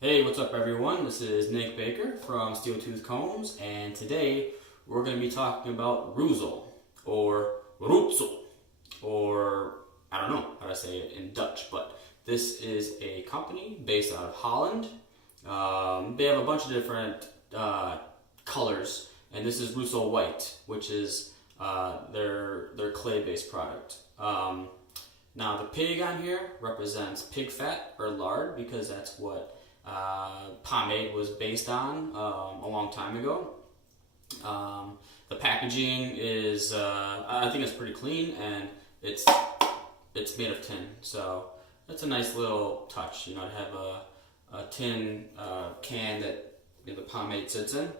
Hey, what's up everyone? This is Nick Baker from Steeltooth Combs, and today we're going to be talking about Reuzel, or Reuzel, or I don't know how to say it in Dutch, but this is a company based out of Holland. They have a bunch of different colors, and this is Reuzel White, which is their clay-based product. Now the pig on here represents pig fat or lard because that's what Pomade was based on a long time ago. The packaging is, I think it's pretty clean, and it's made of tin, so it's a nice little touch, you know, to have a tin can that the pomade sits in.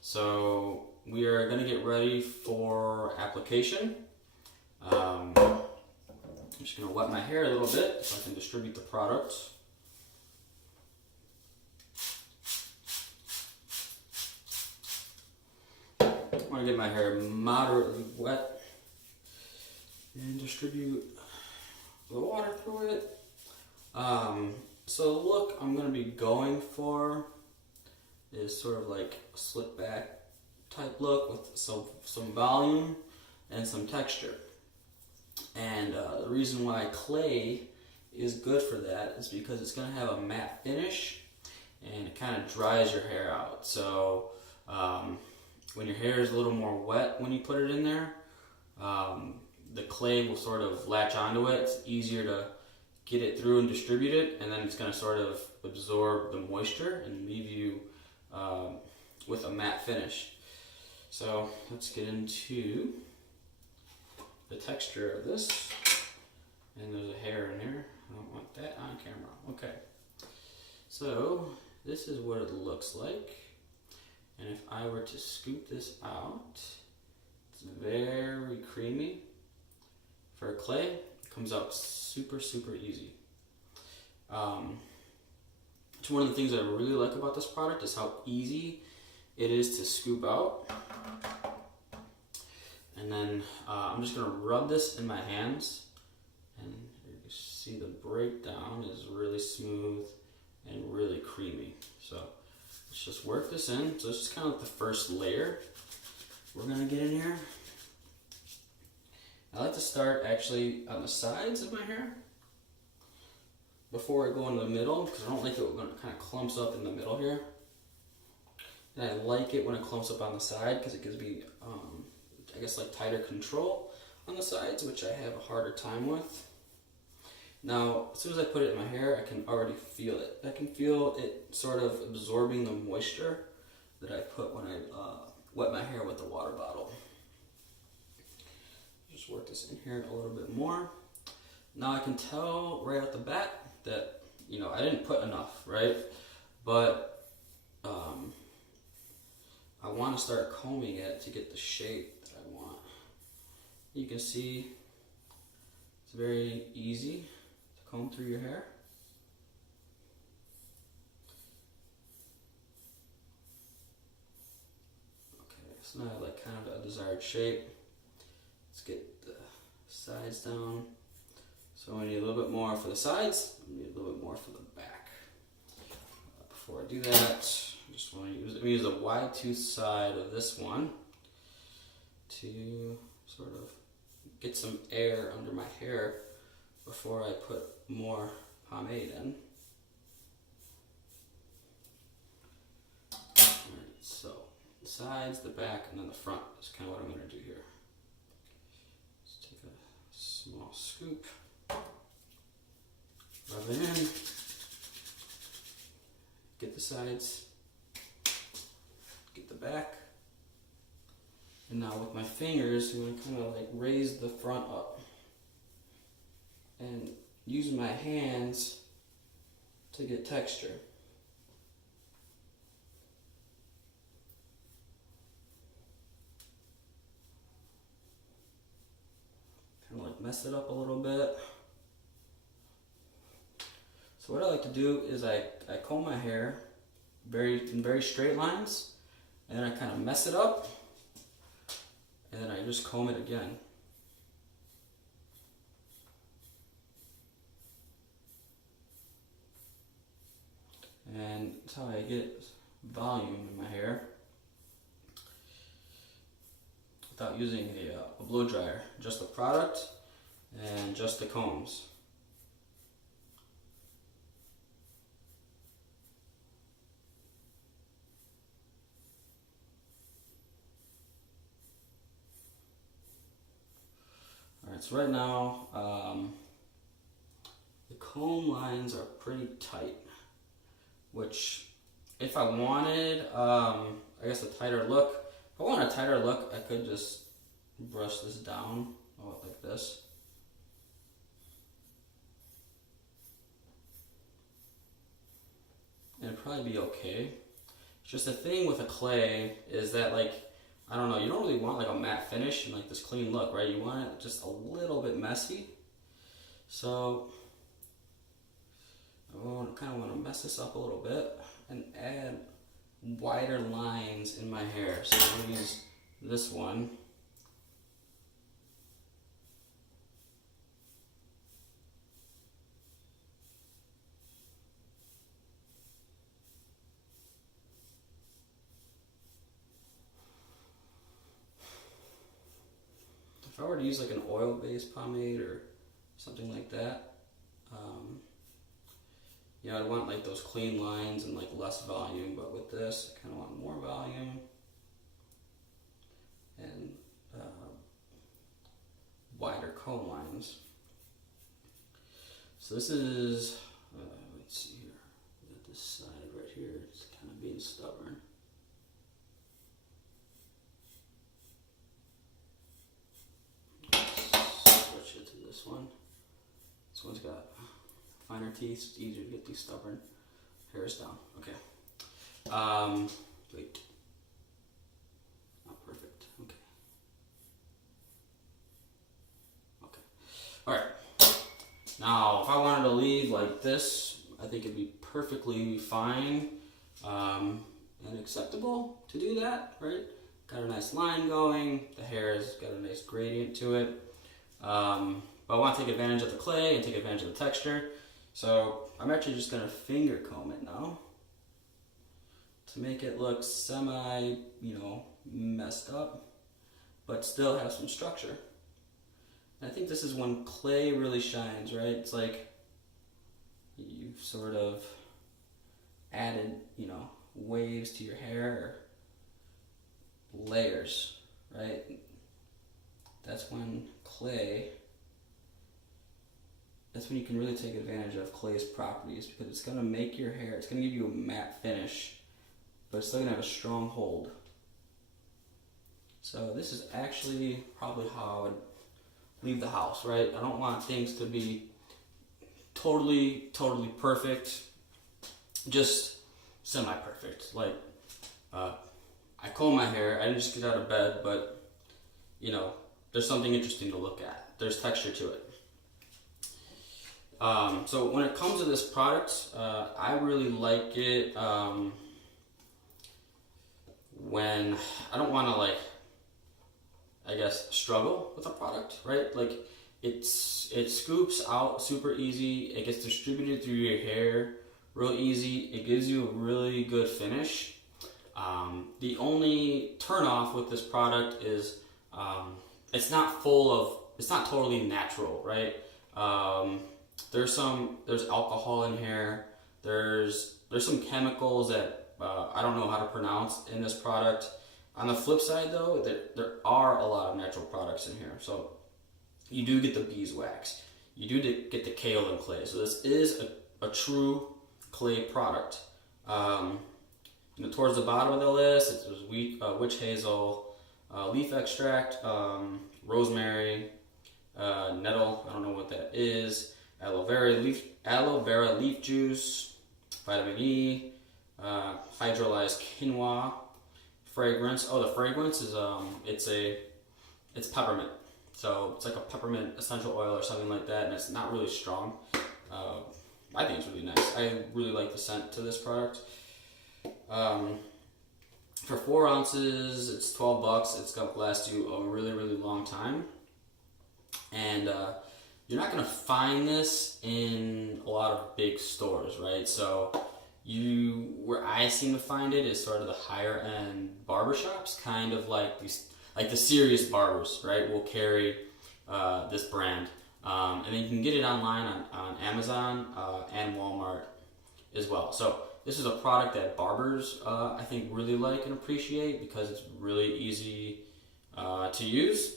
So we are going to get ready for application. I'm just going to wet my hair a little bit so I can distribute the product. I want to get my hair moderately wet and distribute the water through it. So the look I'm going to be going for is sort of like a slick back type look with some volume and some texture. And the reason why clay is good for that is because it's going to have a matte finish and it kind of dries your hair out. So when your hair is a little more wet when you put it in there, the clay will sort of latch onto it. It's easier to get it through and distribute it, and then it's going to sort of absorb the moisture and leave you with a matte finish. So let's get into the texture of this. And there's a hair in there. I don't want that on camera. Okay. So this is what it looks like. And if I were to scoop this out, it's very creamy. For clay, it comes out super, super easy. So one of the things I really like about this product is how easy it is to scoop out. And then I'm just going to rub this in my hands. And you can see the breakdown is really smooth and really creamy. So let's just work this in. So this is kind of like the first layer we're going to get in here. I like to start actually on the sides of my hair before I go into the middle, because I don't like it when it kind of clumps up in the middle here. And I like it when it clumps up on the side because it gives me, I guess, like tighter control on the sides, which I have a harder time with. Now, as soon as I put it in my hair, I can already feel it. I can feel it sort of absorbing the moisture that I put when I wet my hair with the water bottle. Just work this in here a little bit more. Now I can tell right off the bat that, you know, I didn't put enough, right? But I want to start combing it to get the shape that I want. You can see it's very easy to comb through your hair. Okay, so now I have like kind of a desired shape. Let's get the sides down. So I need a little bit more for the sides, I need a little bit more for the back. Before I do that, I just want to use the wide tooth side of this one to sort of get some air under my hair before I put more pomade in. Alright, so the sides, the back, and then the front is kind of what I'm going to do here. Let's take a small scoop, rub it in, get the sides, get the back, and now with my fingers I'm going to kind of like raise the front up and use my hands to get texture. Kind of like mess it up a little bit. So what I like to do is I comb my hair in very straight lines, and then I kind of mess it up, and then I just comb it again. how I get volume in my hair without using a blow dryer. Just the product and just the combs. Alright, so right now the comb lines are pretty tight, which if I wanted, I guess a tighter look, if I want a tighter look, I could just brush this down like this. And it'd probably be okay. It's just the thing with a clay is that, like, I don't know, you don't really want like a matte finish and like this clean look, right? You want it just a little bit messy. So I kind of want to mess this up a little bit and add wider lines in my hair. So I'm going to use this one. If I were to use like an oil-based pomade or something like that, you know, I'd want like those clean lines and like less volume, but with this, I kind of want more volume and wider comb lines. So this is, let's see here, we got this side right here, it's kind of being stubborn. Switch it to this one. This one's got finer teeth, it's easier to get these stubborn hairs down. Okay. Wait. Not perfect. Okay. Okay. Alright. Now, if I wanted to leave like this, I think it'd be perfectly fine and acceptable to do that, right? Got a nice line going, the hair has got a nice gradient to it. But I want to take advantage of the clay and take advantage of the texture. So I'm actually just going to finger comb it now to make it look semi, messed up, but still have some structure. And I think this is when clay really shines, right? It's like you've sort of added, waves to your hair, or layers, right? That's when you can really take advantage of clay's properties, because it's going to make your hair, it's going to give you a matte finish, but it's still going to have a strong hold. So this is actually probably how I would leave the house, right? I don't want things to be totally perfect, just semi-perfect. Like, I comb my hair, I didn't just get out of bed, but, there's something interesting to look at. There's texture to it. So when it comes to this product, I really like it when I don't want to struggle with a product, right? Like it scoops out super easy. It gets distributed through your hair real easy. It gives you a really good finish. The only turn off with this product is it's not totally natural, right? There's alcohol in here. There's some chemicals that I don't know how to pronounce in this product. On the flip side though, there are a lot of natural products in here. So you do get the beeswax. You do get the kaolin clay. So this is a true clay product. Towards the bottom of the list, it's witch hazel, leaf extract, rosemary, nettle, I don't know what that is, aloe vera leaf juice, vitamin E, hydrolyzed quinoa, fragrance. Oh, the fragrance is it's peppermint. So it's like a peppermint essential oil or something like that, and it's not really strong. I think it's really nice. I really like the scent to this product. For 4 ounces, it's $12. It's going to last you a really, really long time. And you're not going to find this in a lot of big stores, right? So, Where I seem to find it is sort of the higher end barbershops, kind of like like the serious barbers, right? Will carry this brand, and then you can get it online on Amazon and Walmart as well. So this is a product that barbers I think really like and appreciate because it's really easy to use.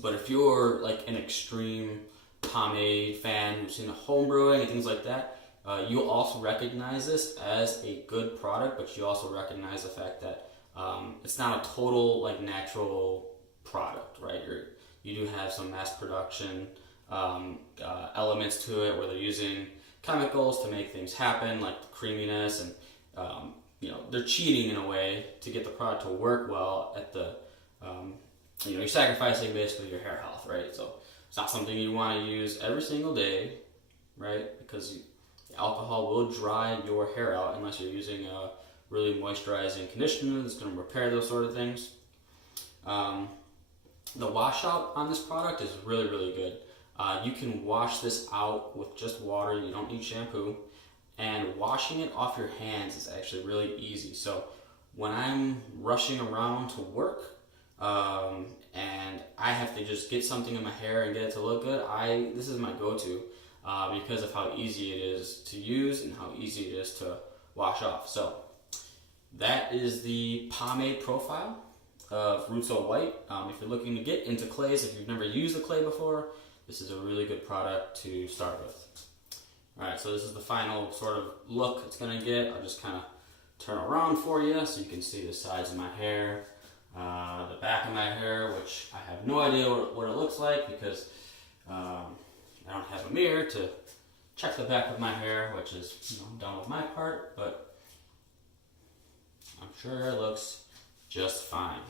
But if you're like an extreme pomade fan who's into home brewing and things like that, you'll also recognize this as a good product, but you also recognize the fact that it's not a total like natural product, right? You do have some mass production elements to it where they're using chemicals to make things happen, like the creaminess, and they're cheating in a way to get the product to work well at the you're sacrificing basically your hair health, right? So it's not something you want to use every single day, right? Because alcohol will dry your hair out unless you're using a really moisturizing conditioner that's going to repair those sort of things. The washout on this product is really, really good. You can wash this out with just water. You don't need shampoo. And washing it off your hands is actually really easy. So when I'm rushing around to work, and I have to just get something in my hair and get it to look good, this is my go-to because of how easy it is to use and how easy it is to wash off. So that is the pomade profile of Reuzel White. If you're looking to get into clays, if you've never used a clay before, this is a really good product to start with. Alright, so this is the final sort of look it's going to get. I'll just kind of turn around for you so you can see the sides of my hair. The back of my hair, which I have no idea what it looks like because I don't have a mirror to check the back of my hair, which is done with my part, but I'm sure it looks just fine.